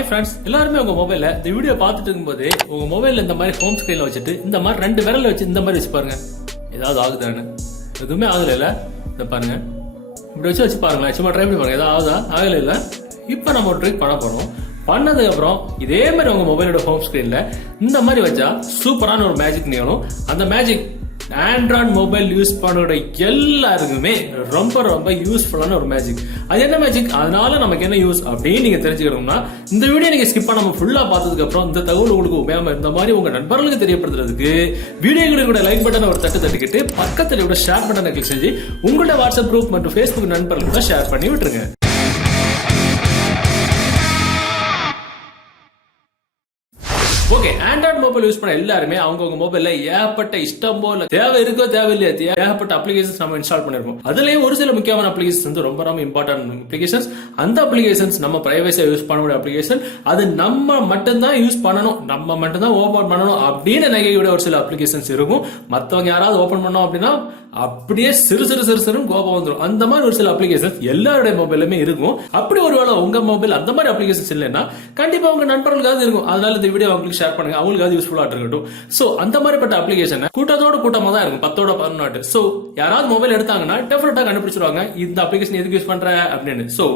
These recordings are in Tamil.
ஹாய் ஃப்ரெண்ட்ஸ், எல்லாருமே உங்க மொபைல்ல இந்த வீடியோ பார்த்துட்டு இருக்கும்போது உங்க மொபைல்ல இந்த மாதிரி ஹோம் ஸ்கிரீன்ல வச்சுட்டு இந்த மாதிரி 2 விரல்ல வச்சு இந்த மாதிரி வச்சு பாருங்க. ஏதாவது ஆகுதான்னு? எதுவுமே ஆகல இல்ல. இத பாருங்க, இப்படி வச்சு பாருங்களேன். சும்மா ட்ரை பண்ணி பாருங்க, ஏதாவது ஆகுதா? ஆகல இல்ல. இப்போ நம்ம ஒரு ட்ரிக் பண்ண போறோம். பண்ணதுக்கு அப்புறம் இதே மாதிரி உங்க மொபைலோட ஹோம் ஸ்கிரீன்ல இந்த மாதிரி வச்சா சூப்பரான ஒரு மேஜிக் நிகழும். அந்த மேஜிக் ஆண்ட்ராய்டு மொபைல் யூஸ் பண்ணோட எல்லாருக்குமே ரொம்ப ரொம்ப யூஸ்ஃபுல்லான ஒரு மேஜிக். அது என்ன மேஜிக், அதனால நமக்கு என்ன யூஸ் அப்படின்னு நீங்க தெரிஞ்சுக்கணும்னா இந்த வீடியோ நீங்க ஸ்கிப் பண்ணாம ஃபுல்லா பார்த்ததுக்கு அப்புறம் இந்த தகவல் உங்களுக்கு உபயோகமா இந்த மாதிரி உங்க நண்பர்களுக்கு தெரியப்படுத்துறதுக்கு வீடியோக்கு கூட லைக் பட்டனை ஒரு தட்டிக்கிட்டு பக்கத்துல கூட ஷேர் பட்டனை கிளிக் செஞ்சு உங்களோட வாட்ஸ்அப் குரூப் மற்றும் ஃபேஸ்புக் நண்பர்களுக்கு ஷேர் பண்ணி விட்டுருங்க. ஓகே, ஆண்ட்ராய்டு மொபைல் யூஸ் பண்ண எல்லாருமே அவங்க மொபைல்ல ஏகப்பட்ட இஷ்டம் போல தேவை இருக்கோ தேவையில்லையா ஏகப்பட்ட அப்ளிகேஷன்ஸ் நம்ம இன்ஸ்டால் பண்ணிருக்கோம். அதுலயும் ஒரு சில முக்கியமான அப்ளிகேஷன்ஸ் வந்து ரொம்ப ரொம்ப இம்பார்ட்டன்ட் அப்ளிகேஷன்ஸ். அந்த அப்ளிகேஷன்ஸ் நம்ம பிரைவசியா யூஸ் பண்ணக்கூடிய அப்ளிகேஷன், அது நம்ம மட்டும்தான் யூஸ் பண்ணணும், நம்ம மட்டும்தான் ஓபன் பண்ணணும் அப்படின்னு நினைக்கக்கூடிய ஒரு சில அப்ளிகேஷன்ஸ் இருக்கும். மத்தவங்க யாராவது ஓபன் பண்ணோம் அப்படின்னா அப்படியே சிறு கோபம் வந்துடும். அந்த மாதிரி ஒரு சில அப்ளிகேஷன்ஸ் எல்லாருடைய மொபைலுமே இருக்கும். அப்படி ஒருவேளை உங்க மொபைல் அந்த மாதிரி அப்ளிகேஷன்ஸ் இல்லைன்னா கண்டிப்பா உங்க நண்பர்களுக்காவது இருக்கும். அதனால இந்த வீடியோ அவங்களுக்கு ஷேர் பண்ணுங்க, அவங்களுக்கு யூஸ்ஃபுல்லா இருக்கட்டும். சோ அந்த மாதிரிப்பட்ட அப்ளிகேஷன் கூட்டமா தான் இருக்கும், 10ஓட 14. சோ யாராவது மொபைல் எடுத்தாங்கன்னா டெஃபினட்டா கண்டுபிடிச்சிருவாங்க இந்த அப்ளிகேஷன் எதுக்கு யூஸ் பண்ற அப்படின்னு. சோ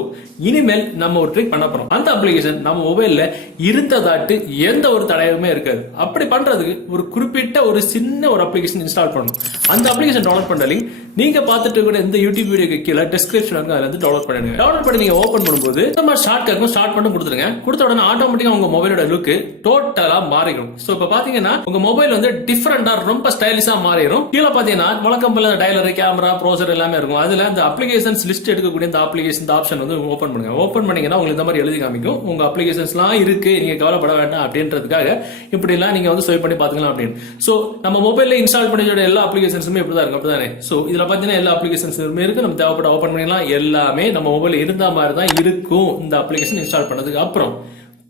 இனிமேல் நம்ம ஒரு ட்ரிக் பண்ண போறோம். அந்த அப்ளிகேஷன் நம்ம மொபைல்ல இருந்ததாட்டு எந்த ஒரு தடயமே இருக்காது. அப்படி பண்றதுக்கு ஒரு குறிப்பிட்ட ஒரு சின்ன ஒரு அப்ளிகேஷன் இன்ஸ்டால் பண்ணணும். அந்த அப்ளிகேஷன் டவுன்லோட் பண்ற லிங்க் நீங்க பார்த்துட்டு கூட இந்த யூடியூப் வீடியோக்கு கீழே டிஸ்கிரிப்ஷன் இருக்கு, அதுல இருந்து டவுன்லோட் பண்ணுங்க. டவுன்லோட் பண்ணி நீங்க ஓபன் பண்ணும்போது நம்ம ஸ்டார்ட் பண்ணி கொடுத்துருங்க. கொடுத்த உடனே ஆட்டோமேட்டிக்கா உங்க மொபைலோட லுக் டோட்டலா மாறிடும். சோ இப்ப பாத்தீங்கன்னா உங்க மொபைல் வந்து டிஃபரெண்டா ரொம்ப ஸ்டைலிஷா மாறிடும். கீழே பாத்தீங்கன்னா வழக்கம் போல டயலர், கேமரா, ப்ரௌசர் எல்லாமே இருக்கும். அதுல அந்த அப்ளிகேஷன்ஸ் லிஸ்ட் எடுக்கக்கூடிய இந்த அப்ளிகேஷன் ஆப்ஷன் வந்து ஓபன் பண்ணுங்க. ஓபன் பண்ணீங்கன்னா உங்களுக்கு இந்த மாதிரி எழுதி காமிக்கும், உங்க அப்ளிகேஷன்ஸ் எல்லாம் இருக்கு, நீங்க கவலைப்பட வேண்டாம் அப்படின்றதுக்காக இப்படி எல்லாம் நீங்க வந்து ஸ்வைப் பண்ணி பாத்துக்கலாம் அப்படின்னு. சோ நம்ம மொபைல்ல இன்ஸ்டால் பண்ணி எல்லா அப்ளிகேஷன்ஸுமே இப்படிதான் இருக்கும், அப்படிதானே? சோ இதுல பாத்தீங்கன்னா எல்லா அப்ளிகேஷன்ஸுமே இருக்கு. நம்ம தேவைப்பட்ட ஓபன் பண்ணிக்கலாம். எல்லாமே நம்ம மொபைல் இருந்த மாதிரி தான் இருக்கும். இந்த அப்ளிகேஷன் இன்ஸ்டால் பண்ணதுக்கு அப்புறம்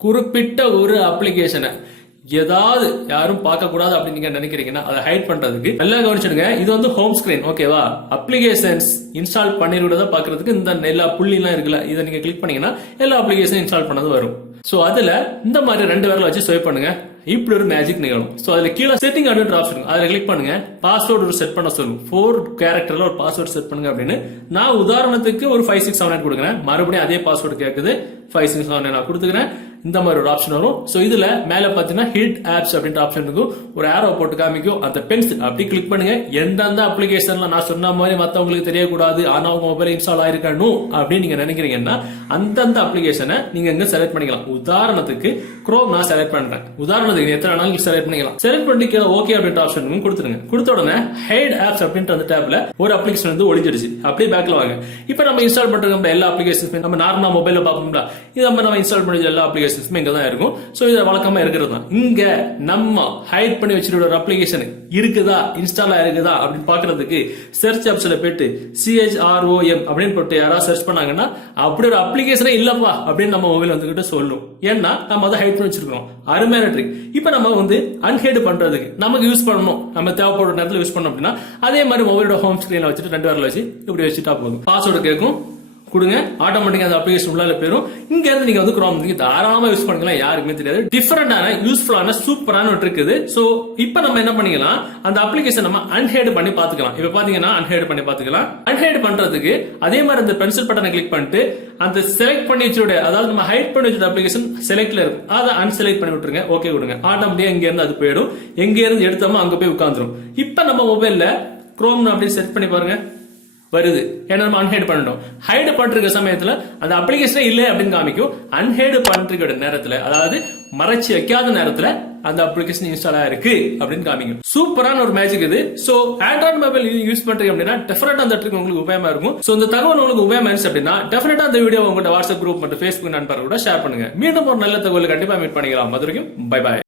குறிப்பிட்ட ஒரு அப்ளிகேஷனை ஏதாவது யாரும் பார்க்க கூடாது அப்படின்னு நீங்க நினைக்கிறீங்கன்னா அதை ஹைட் பண்றதுக்கு நல்லா கவனிச்சிடுங்க. இது வந்து ஹோம் ஸ்கிரீன், ஓகேவா? அப்ளிகேஷன்ஸ் இன்ஸ்டால் பண்ணிருக்கிறத பாக்குறதுக்கு இந்த எல்லா புள்ளி எல்லாம் இருக்குல்ல, இதை நீங்க கிளிக் பண்ணீங்கன்னா எல்லா அப்ளிகேஷன் இன்ஸ்டால் பண்ணது வரும். சோ அதுல இந்த மாதிரி 2 விரல வச்சு ஸ்வைப் பண்ணுங்க. இப்படி ஒரு மேஜிக் நிகழும். சோ அதுல கீழே செட்டிங் அப்படின்ற ஆப்ஷன் அதுல கிளிக் பண்ணுங்க. பாஸ்வேர்டு ஒரு செட் பண்ண சொல்லுங்க. 4 கேரக்டர்ல ஒரு பாஸ்வேர்டு செட் பண்ணுங்க அப்படின்னு. நான் உதாரணத்துக்கு ஒரு 5678 கொடுக்குறேன். மறுபடியும் அதே பாஸ்வேர்டு கேக்குது, 5678 நான் கொடுத்துக்கிறேன். இந்த மாதிரி ஒரு ஆப்ஷன் வரும். சோ இதுல மேல பாத்தீங்கன்னா HIDEapps அப்படின்ற ஆப்ஷன் இருக்கும். ஒரு ஆரோ போட்டு காமிக்கும், அந்த பென்சில் அப்படி கிளிக் பண்ணுங்க. எந்தெந்த அப்ளிகேஷன்ல நான் சொன்ன மாதிரி மத்தவங்களுக்கு தெரியக்கூடாது, ஆனா உங்க மொபைல் இன்ஸ்டால் ஆயிருக்கணும் அப்படின்னு நீங்க நினைக்கிறீங்கன்னா அந்தந்த அப்ளிகேஷனை நீங்க இங்க செலக்ட் பண்ணிக்கலாம். உதாரணத்துக்கு குரோம் நான் செலக்ட் பண்றேன். உதாரணத்துக்கு எத்தனை நாளும் செலக்ட் பண்ணிக்கலாம். செலக்ட் பண்ணி ஓகே அப்படின்ற ஆப்ஷன் கொடுத்துருங்க. கொடுத்த உடனே HIDEapps அப்படின்ற அந்த டேப்ல ஒரு அப்ளிகேஷன் வந்து ஒளிஞ்சிடுச்சு. அப்படியே பேக்ல வாங்க. இப்ப நம்ம இன்ஸ்டால் பண்ற எல்லா அப்ளிகேஷன் நம்ம நார்மலா மொபைல்ல பாப்போம்ல, இது நம்ம இன்ஸ்டால் பண்ண எல்லா அப்ளிகேஷன் இங்கதான் இருக்கும். சோ இது வழக்கமா இருக்கிறது தான். இங்க நம்ம ஹைட் பண்ணி வச்சிருக்கிற ஒரு அப்ளிகேஷன் இருக்குதா, இன்ஸ்டால் ஆயிருக்குதா அப்படின்னு பாக்குறதுக்கு சர்ச் ஆப்ஷன்ல போயிட்டு CHROM அப்படின்னு போட்டு யாராவது சர்ச் பண்ணாங்கன்னா அப்படி ஒரு அப்ளிகேஷனே இல்லப்பா அப்படின்னு நம்ம மொபைல் வந்துகிட்டு சொல்லும். ஏன்னா நம்ம அதை ஹைட் பண்ணி வச்சிருக்கோம். அருமையான ட்ரிக். இப்ப நம்ம வந்து அன்ஹைட் பண்றதுக்கு நமக்கு யூஸ் பண்ணணும், நம்ம தேவைப்படுற நேரத்தில் யூஸ் பண்ணோம் அப்படின்னா அதே மாதிரி மொபைலோட ஹோம் ஸ்கிரீன்ல வச்சுட்டு 2 விரல வச்சு இப்படி வச்சுட்டா போதும். பாஸ்வேர்டு கேட்கும், கொடுங்க. ஆட்டோமேட்டிக்கா அந்த அப்ளிகேஷன் உள்ள போயிடும். இங்க இருந்து நீங்க வந்து குரோம் தாராளமா யூஸ் பண்ணிக்கலாம், யாருக்குமே தெரியாது. டிஃபரெண்டான யூஸ்ஃபுல்லான சூப்பரான ஒரு ட்ரிக் இது. சோ இப்போ நம்ம என்ன பண்ணிக்கலாம், அந்த அப்ளிகேஷன் நம்ம அன்ஹைட் பண்ணி பாத்துக்கலாம். இப்ப பாத்தீங்கன்னா அன்ஹைட் பண்ணி பாத்துக்கலாம். அன்ஹைட் பண்றதுக்கு அதே மாதிரி அந்த பென்சில் பட்டனை கிளிக் பண்ணிட்டு அந்த செலக்ட் பண்ணி வச்சுட, அதாவது நம்ம ஹைட் பண்ணி வச்சுட்ட அப்ளிகேஷன் செலக்ட்ல இருக்கும், அதை அன்செலக்ட் பண்ணி விட்டுருங்க. ஓகே கொடுங்க. ஆட்டோமேட்டிக்கா இங்க இருந்து அது போயிடும். எங்க இருந்து எடுத்தோமோ அங்க போய் உட்காந்துரும். இப்ப நம்ம மொபைல்ல குரோம் அப்படி செட் பண்ணி பாருங்க வருது. ஏன்னா நம்ம அன்ஹைட் பண்ணணும். ஹைட் பண்ற சமயத்துல அந்த அப்ளிகேஷனே இல்ல அப்படின்னு காமிக்கும். அன்ஹைட் பண்ற நேரத்துல, அதாவது மறைச்சு வைக்காத நேரத்துல அந்த அப்ளிகேஷன் இன்ஸ்டால் ஆயிருக்கு அப்படின்னு காமிக்கும். சூப்பரான ஒரு மேஜிக் இது. சோ ஆண்ட்ராய்டு மொபைல் யூஸ் பண்றீங்க அப்படின்னா டெஃபினட்டா அந்த ட்ரிக் உங்களுக்கு உபயோகமா இருக்கும். சோ இந்த தகவல் உங்களுக்கு உபயோகமா இருந்துச்சு அப்படின்னா டெஃபினட்டா அந்த வீடியோ உங்களோட வாட்ஸ்அப் குரூப் மற்றும் ஃபேஸ்புக் நண்பர்களோட ஷேர் பண்ணுங்க. மீண்டும் ஒரு நல்ல தகவல் கண்டிப்பா மீட் பண்ணிக்கலாம். அது வரைக்கும் பை பை.